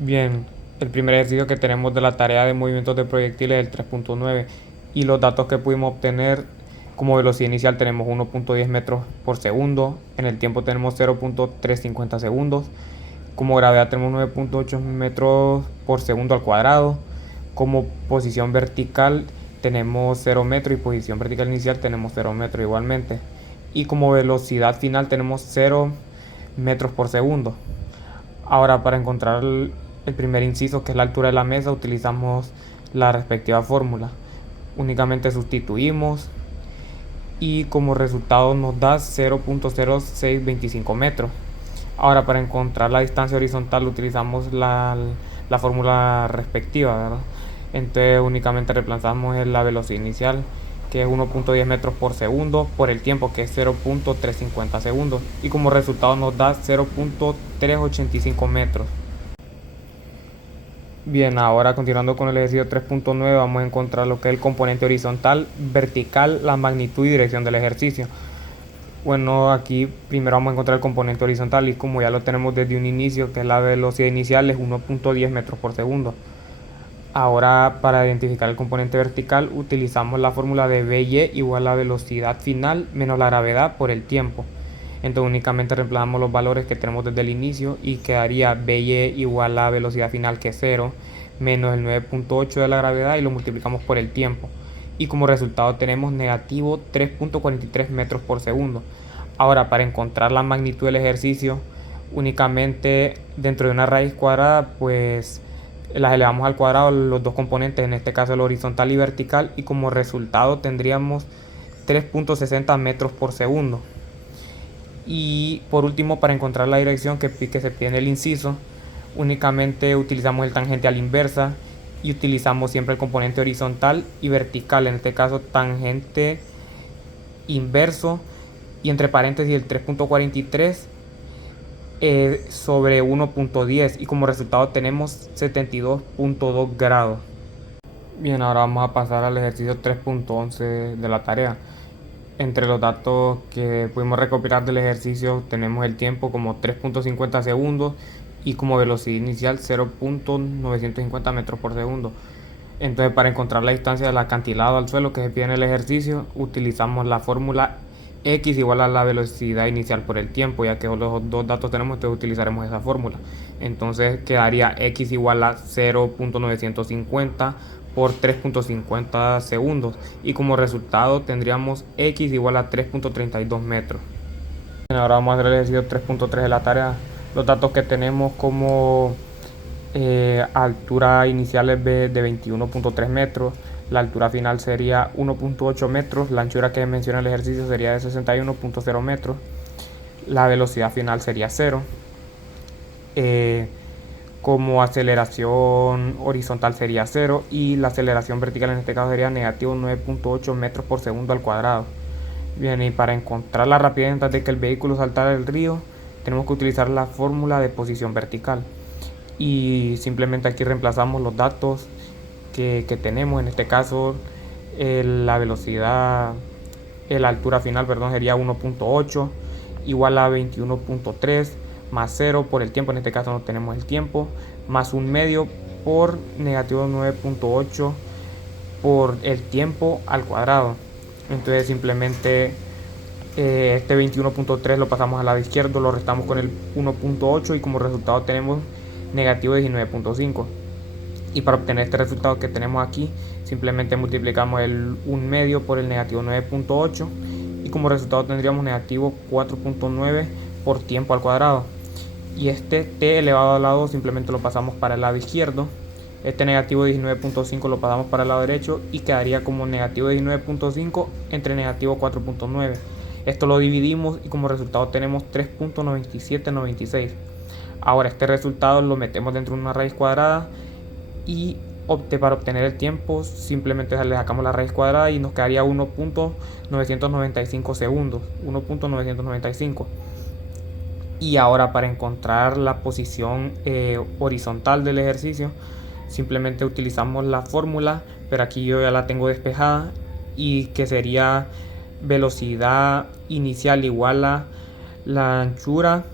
Bien, el primer ejercicio que tenemos de la tarea de movimientos de proyectiles es el 3.9 y los datos que pudimos obtener como velocidad inicial tenemos 1.10 metros por segundo, en el tiempo tenemos 0.350 segundos, como gravedad tenemos 9.8 metros por segundo al cuadrado, como posición vertical tenemos 0 metros y posición vertical inicial tenemos 0 metros igualmente, y como velocidad final tenemos 0 metros por segundo. Ahora, para encontrar el primer inciso, que es la altura de la mesa, utilizamos la respectiva fórmula. Únicamente sustituimos y como resultado nos da 0.0625 metros. Ahora, para encontrar la distancia horizontal utilizamos la fórmula respectiva, ¿verdad? Entonces únicamente reemplazamos la velocidad inicial, que es 1.10 metros por segundo, por el tiempo, que es 0.350 segundos, y como resultado nos da 0.385 metros. Bien, ahora continuando con el ejercicio 3.9 vamos a encontrar lo que es el componente horizontal, vertical, la magnitud y dirección del ejercicio. Bueno, aquí primero vamos a encontrar el componente horizontal y como ya lo tenemos desde un inicio, que es la velocidad inicial, es 1.10 metros por segundo. Ahora, para identificar el componente vertical utilizamos la fórmula de By igual a la velocidad final menos la gravedad por el tiempo. Entonces únicamente reemplazamos los valores que tenemos desde el inicio y quedaría By igual a la velocidad final, que es 0, menos el 9.8 de la gravedad, y lo multiplicamos por el tiempo. Y como resultado tenemos negativo 3.43 metros por segundo. Ahora, para encontrar la magnitud del ejercicio, únicamente dentro de una raíz cuadrada, pues las elevamos al cuadrado los dos componentes, en este caso el horizontal y vertical, y como resultado tendríamos 3.60 metros por segundo. Y por último, para encontrar la dirección que se pide en el inciso, únicamente utilizamos el tangente a la inversa y utilizamos siempre el componente horizontal y vertical, en este caso tangente inverso y entre paréntesis el 3.43 sobre 1.10, y como resultado tenemos 72.2 grados. Bien, ahora vamos a pasar al ejercicio 3.11 de la tarea. Entre los datos que pudimos recopilar del ejercicio tenemos el tiempo como 3.50 segundos y como velocidad inicial 0.950 metros por segundo. Entonces, para encontrar la distancia del acantilado al suelo que se pide en el ejercicio, utilizamos la fórmula x igual a la velocidad inicial por el tiempo, ya que los dos datos tenemos, entonces utilizaremos esa fórmula. Entonces quedaría x igual a 0.950 por 3.50 segundos, y como resultado tendríamos x igual a 3.32 metros. Ahora vamos a hacer el ejercicio 3.3 de la tarea. Los datos que tenemos como altura inicial es de 21.3 metros, la altura final sería 1.8 metros, la anchura que menciona el ejercicio sería de 61.0 metros, la velocidad final sería 0, como aceleración horizontal sería 0 y la aceleración vertical en este caso sería negativo 9.8 metros por segundo al cuadrado. Bien, y para encontrar la rapidez antes de que el vehículo saltara el río, tenemos que utilizar la fórmula de posición vertical. Y simplemente aquí reemplazamos los datos que tenemos, en este caso la velocidad, la altura final, perdón, sería 1.8 igual a 21.3 más 0 por el tiempo, en este caso no tenemos el tiempo, más un medio por negativo 9.8 por el tiempo al cuadrado. Entonces simplemente este 21.3 lo pasamos al lado izquierdo, lo restamos con el 1.8 y como resultado tenemos negativo 19.5. Y para obtener este resultado que tenemos aquí, simplemente multiplicamos el 1 medio por el negativo 9.8 y como resultado tendríamos negativo 4.9 por tiempo al cuadrado. Y este t elevado al lado simplemente lo pasamos para el lado izquierdo. Este negativo 19.5 lo pasamos para el lado derecho y quedaría como negativo 19.5 entre negativo 4.9. Esto lo dividimos y como resultado tenemos 3.9796. Ahora este resultado lo metemos dentro de una raíz cuadrada y para obtener el tiempo simplemente le sacamos la raíz cuadrada y nos quedaría 1.995 segundos, 1.995. Y ahora para encontrar la posición horizontal del ejercicio simplemente utilizamos la fórmula, pero aquí yo ya la tengo despejada, y que sería velocidad inicial igual a la anchura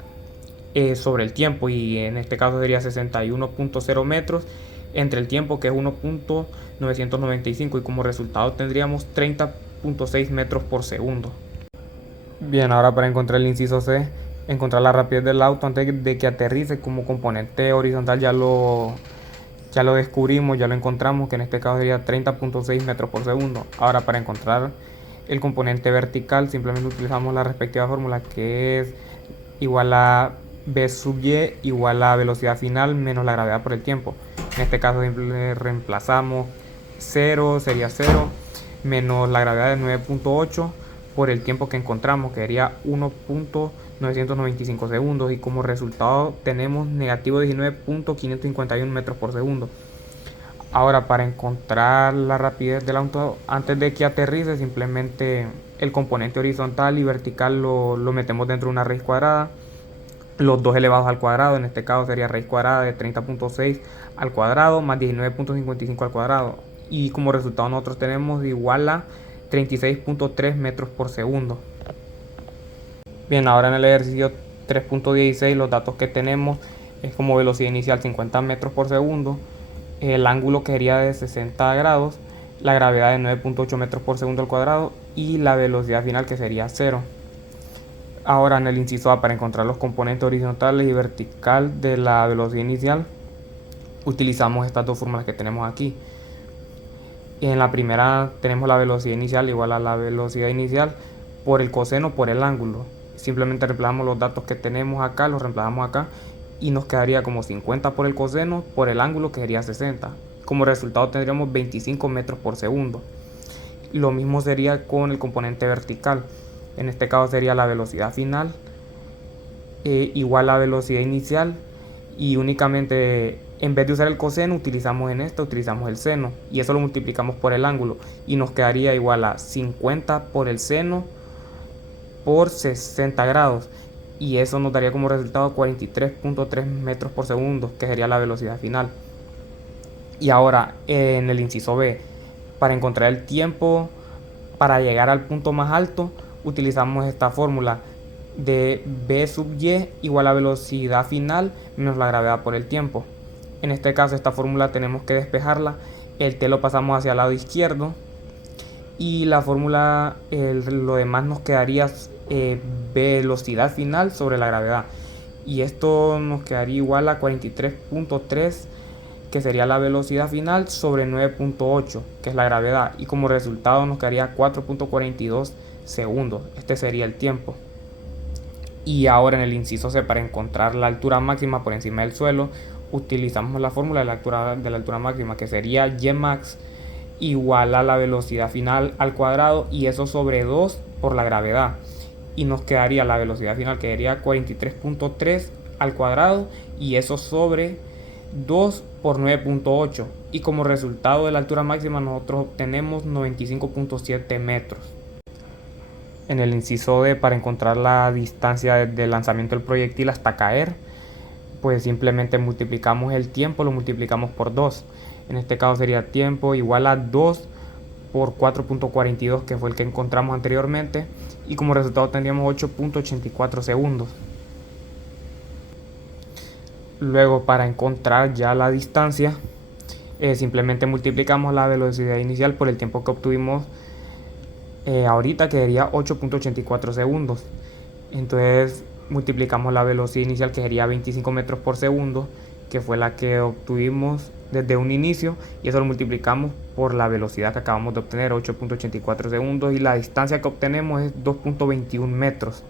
sobre el tiempo, y en este caso sería 61.0 metros entre el tiempo, que es 1.995, y como resultado tendríamos 30.6 metros por segundo. Bien, ahora para encontrar el inciso C, encontrar la rapidez del auto antes de que aterrice. Como componente horizontal ya lo descubrimos, ya lo encontramos, que en este caso sería 30.6 metros por segundo. Ahora para encontrar el componente vertical simplemente utilizamos la respectiva fórmula, que es igual a v sub y igual a velocidad final menos la gravedad por el tiempo. En este caso simple reemplazamos 0, sería 0, menos la gravedad de 9.8 por el tiempo que encontramos, que sería 1.995 segundos, y como resultado tenemos negativo 19.551 metros por segundo. Ahora para encontrar la rapidez del auto antes de que aterrice, simplemente el componente horizontal y vertical lo metemos dentro de una raíz cuadrada, los dos elevados al cuadrado. En este caso sería raíz cuadrada de 30.6 al cuadrado más 19.55 al cuadrado, y como resultado nosotros tenemos igual a 36.3 metros por segundo. Bien, ahora en el ejercicio 3.16 los datos que tenemos es como velocidad inicial 50 metros por segundo, el ángulo que sería de 60 grados, la gravedad de 9.8 metros por segundo al cuadrado y la velocidad final, que sería 0. Ahora en el inciso A, para encontrar los componentes horizontales y vertical de la velocidad inicial, utilizamos estas dos fórmulas que tenemos aquí. En la primera tenemos la velocidad inicial igual a la velocidad inicial por el coseno por el ángulo. Simplemente reemplazamos los datos que tenemos acá, los reemplazamos acá, y nos quedaría como 50 por el coseno por el ángulo, que sería 60. Como resultado tendríamos 25 metros por segundo. Lo mismo sería con el componente vertical. En este caso sería la velocidad final igual a la velocidad inicial, y únicamente en vez de usar el coseno utilizamos el seno, y eso lo multiplicamos por el ángulo y nos quedaría igual a 50 por el seno por 60 grados, y eso nos daría como resultado 43.3 metros por segundo, que sería la velocidad final. Y ahora en el inciso B, para encontrar el tiempo para llegar al punto más alto, utilizamos esta fórmula de v sub y igual a velocidad final menos la gravedad por el tiempo. En este caso esta fórmula tenemos que despejarla, el t lo pasamos hacia el lado izquierdo, y la fórmula, lo demás nos quedaría velocidad final sobre la gravedad, y esto nos quedaría igual a 43.3, que sería la velocidad final, sobre 9.8, que es la gravedad, y como resultado nos quedaría 4.42 segundos. Este sería el tiempo. Y ahora en el inciso C, para encontrar la altura máxima por encima del suelo, utilizamos la fórmula de la altura máxima, que sería y max igual a la velocidad final al cuadrado, y eso sobre 2 por la gravedad, y nos quedaría la velocidad final, que sería 43.3 al cuadrado, y eso sobre 2 por 9.8, y como resultado de la altura máxima nosotros obtenemos 95.7 metros. En el inciso D, para encontrar la distancia del lanzamiento del proyectil hasta caer, pues simplemente multiplicamos el tiempo, lo multiplicamos por 2. En este caso sería tiempo igual a 2 por 4.42, que fue el que encontramos anteriormente, y como resultado tendríamos 8.84 segundos. Luego, para encontrar ya la distancia, simplemente multiplicamos la velocidad inicial por el tiempo que obtuvimos ahorita, que sería 8.84 segundos. Entonces multiplicamos la velocidad inicial, que sería 25 metros por segundo, que fue la que obtuvimos desde un inicio, y eso lo multiplicamos por la velocidad que acabamos de obtener, 8.84 segundos, y la distancia que obtenemos es 2.21 metros.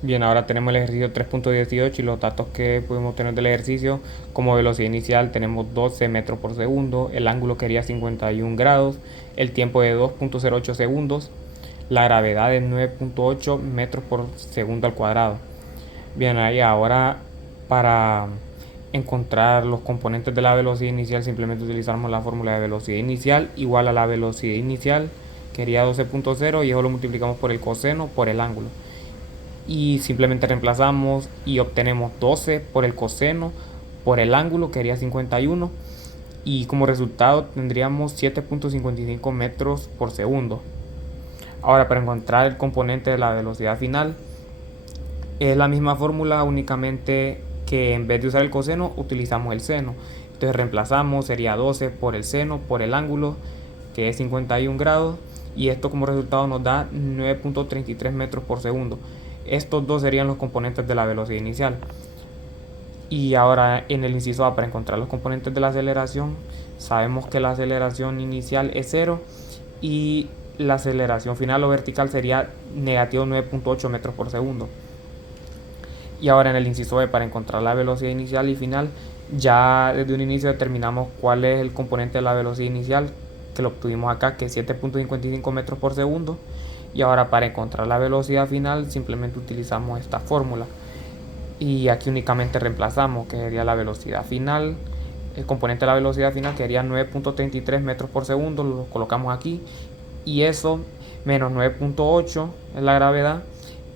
Bien, ahora tenemos el ejercicio 3.18 y los datos que pudimos tener del ejercicio. Como velocidad inicial tenemos 12 metros por segundo, el ángulo quería 51 grados, el tiempo de 2.08 segundos, la gravedad de 9.8 metros por segundo al cuadrado. Bien, ahí ahora para encontrar los componentes de la velocidad inicial simplemente utilizamos la fórmula de velocidad inicial igual a la velocidad inicial, que sería 12.0, y eso lo multiplicamos por el coseno por el ángulo, y simplemente reemplazamos y obtenemos 12 por el coseno por el ángulo, que sería 51, y como resultado tendríamos 7.55 metros por segundo. Ahora para encontrar el componente de la velocidad final, Es la misma fórmula, únicamente que en vez de usar el coseno utilizamos el seno. Entonces reemplazamos, sería 12 por el seno, por el ángulo, que es 51 grados, y esto como resultado nos da 9.33 metros por segundo. Estos dos serían los componentes de la velocidad inicial. Y ahora en el inciso A, para encontrar los componentes de la aceleración, sabemos que la aceleración inicial es 0 y la aceleración final o vertical sería negativo 9.8 metros por segundo. Y ahora en el inciso B, para encontrar la velocidad inicial y final, ya desde un inicio determinamos cuál es el componente de la velocidad inicial, que lo obtuvimos acá, que es 7.55 metros por segundo. Y ahora para encontrar la velocidad final simplemente utilizamos esta fórmula. Y aquí únicamente reemplazamos, que sería la velocidad final, el componente de la velocidad final, que sería 9.33 metros por segundo, lo colocamos aquí. Y eso menos 9.8 es la gravedad,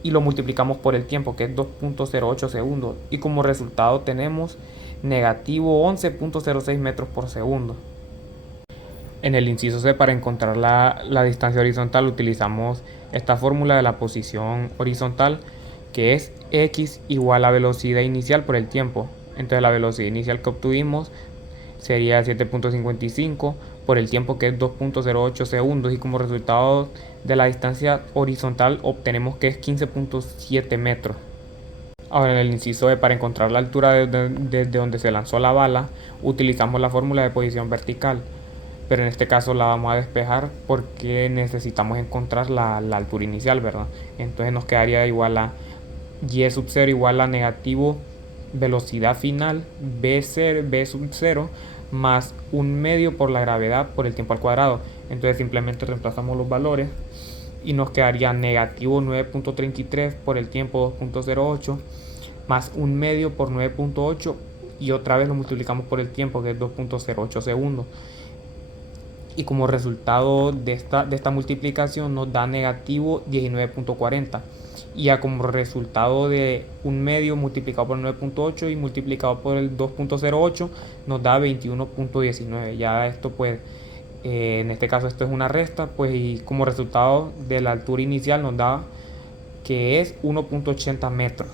y lo multiplicamos por el tiempo, que es 2.08 segundos, y como resultado tenemos negativo 11.06 metros por segundo. En el inciso C, para encontrar la distancia horizontal, utilizamos esta fórmula de la posición horizontal, que es x igual a velocidad inicial por el tiempo. Entonces la velocidad inicial que obtuvimos sería 7.55 por el tiempo, que es 2.08 segundos, y como resultado de la distancia horizontal obtenemos que es 15.7 metros. Ahora en el inciso E, para encontrar la altura desde donde se lanzó la bala, utilizamos la fórmula de posición vertical, pero en este caso la vamos a despejar porque necesitamos encontrar la altura inicial, ¿verdad? Entonces nos quedaría igual a y sub 0 igual a negativo velocidad final b sub 0 más un medio por la gravedad por el tiempo al cuadrado. Entonces simplemente reemplazamos los valores y nos quedaría negativo 9.33 por el tiempo 2.08 más un medio por 9.8, y otra vez lo multiplicamos por el tiempo, que es 2.08 segundos. Y como resultado de esta multiplicación nos da negativo 19.40, y ya como resultado de un medio multiplicado por 9.8 y multiplicado por el 2.08 nos da 21.19. Ya esto pues en este caso esto es una resta, pues, y como resultado de la altura inicial nos da que es 1.80 metros.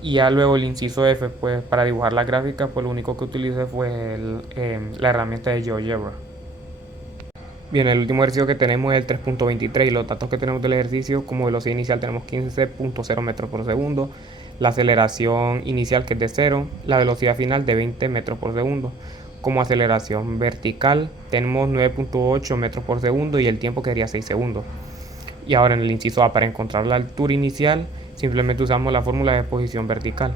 Y ya luego el inciso F, pues para dibujar la gráfica, pues lo único que utilicé fue la herramienta de GeoGebra. Bien, el último ejercicio que tenemos es el 3.23, y los datos que tenemos del ejercicio: como velocidad inicial tenemos 15.0 metros por segundo, la aceleración inicial, que es de 0, la velocidad final de 20 metros por segundo. Como aceleración vertical tenemos 9.8 metros por segundo y el tiempo quedaría 6 segundos. Y ahora en el inciso A, para encontrar la altura inicial, simplemente usamos la fórmula de posición vertical,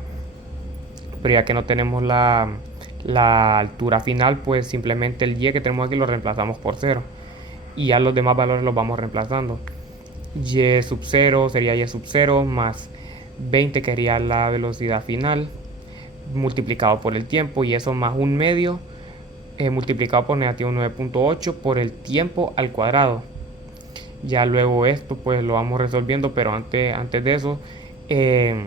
pero ya que no tenemos la altura final, pues simplemente el y que tenemos aquí lo reemplazamos por 0, y ya los demás valores los vamos reemplazando. Y sub 0 sería y sub 0 más 20, que sería la velocidad final, multiplicado por el tiempo, y eso más un medio multiplicado por negativo 9.8 por el tiempo al cuadrado. Ya luego esto pues lo vamos resolviendo, pero antes de eso el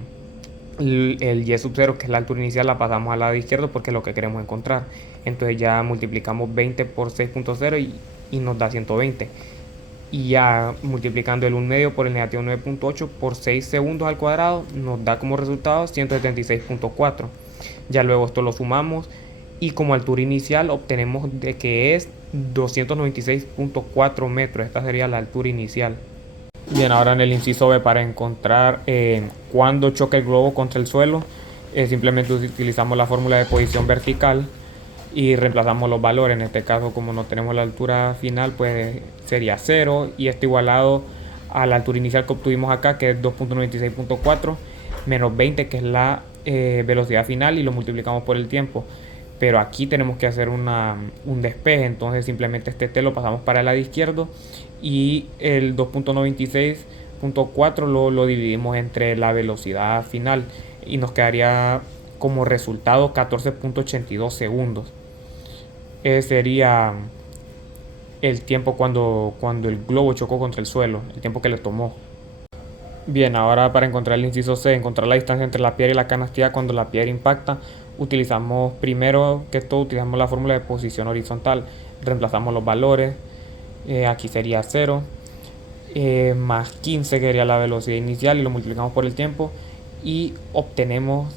y sub 0, que es la altura inicial, la pasamos al lado izquierdo porque es lo que queremos encontrar. Entonces ya multiplicamos 20 por 6.0 y nos da 120, y ya multiplicando el 1 medio por el negativo 9.8 por 6 segundos al cuadrado nos da como resultado 176.4. Ya luego esto lo sumamos y como altura inicial obtenemos de que es 296.4 metros. Esta sería la altura inicial. Bien, ahora en el inciso B, para encontrar cuándo choca el globo contra el suelo, simplemente utilizamos la fórmula de posición vertical y reemplazamos los valores. En este caso, como no tenemos la altura final, pues sería 0, y esto igualado a la altura inicial que obtuvimos acá, que es 2.96.4 menos 20, que es la velocidad final, y lo multiplicamos por el tiempo. Pero aquí tenemos que hacer un despeje, entonces simplemente este t lo pasamos para el lado izquierdo, y el 2.96.4 lo dividimos entre la velocidad final y nos quedaría como resultado 14.82 segundos. Ese sería el tiempo cuando el globo chocó contra el suelo, el tiempo que le tomó. Bien, ahora para encontrar el inciso C, encontrar la distancia entre la piedra y la canastilla cuando la piedra impacta, utilizamos primero que todo utilizamos la fórmula de posición horizontal, reemplazamos los valores. Aquí sería 0 más 15, que sería la velocidad inicial, y lo multiplicamos por el tiempo, y obtenemos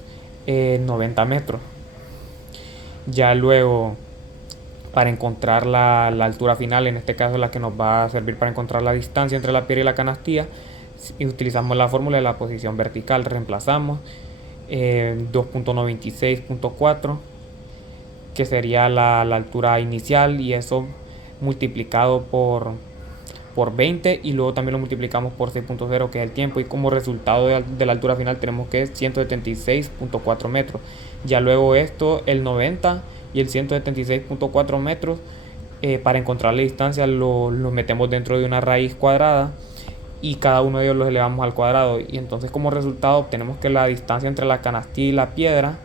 90 metros. Ya luego, para encontrar la altura final, en este caso la que nos va a servir para encontrar la distancia entre la piedra y la canastilla, y utilizamos la fórmula de la posición vertical. Reemplazamos 2.96.4, que sería la altura inicial, y eso multiplicado por 20, y luego también lo multiplicamos por 6.0, que es el tiempo, y como resultado de la altura final tenemos que es 176.4 metros. Ya luego esto, el 90 y el 176.4 metros, para encontrar la distancia lo metemos dentro de una raíz cuadrada, y cada uno de ellos los elevamos al cuadrado, y entonces como resultado obtenemos que la distancia entre la canastilla y la piedra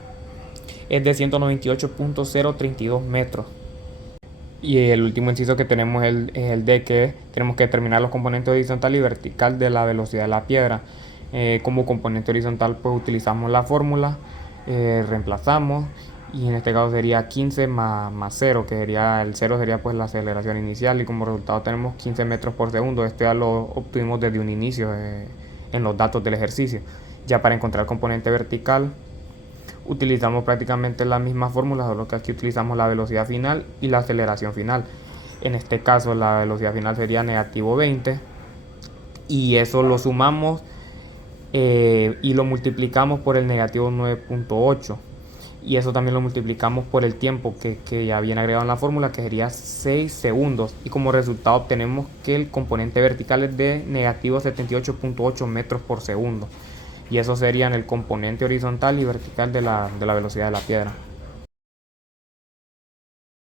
es de 198.032 metros. Y el último inciso que tenemos es el de que tenemos que determinar los componentes horizontal y vertical de la velocidad de la piedra. Como componente horizontal pues utilizamos la fórmula, reemplazamos, y en este caso sería 15 más 0, que sería el 0 sería pues la aceleración inicial, y como resultado tenemos 15 metros por segundo. Esto ya lo obtuvimos desde un inicio en los datos del ejercicio. Ya para encontrar el componente vertical utilizamos prácticamente la misma fórmula, solo que aquí utilizamos la velocidad final y la aceleración final. En este caso la velocidad final sería negativo 20, y eso lo sumamos y lo multiplicamos por el negativo 9.8, y eso también lo multiplicamos por el tiempo que ya viene agregado en la fórmula, que sería 6 segundos, y como resultado obtenemos que el componente vertical es de negativo 78.8 metros por segundo, y eso serían el componente horizontal y vertical de la velocidad de la piedra.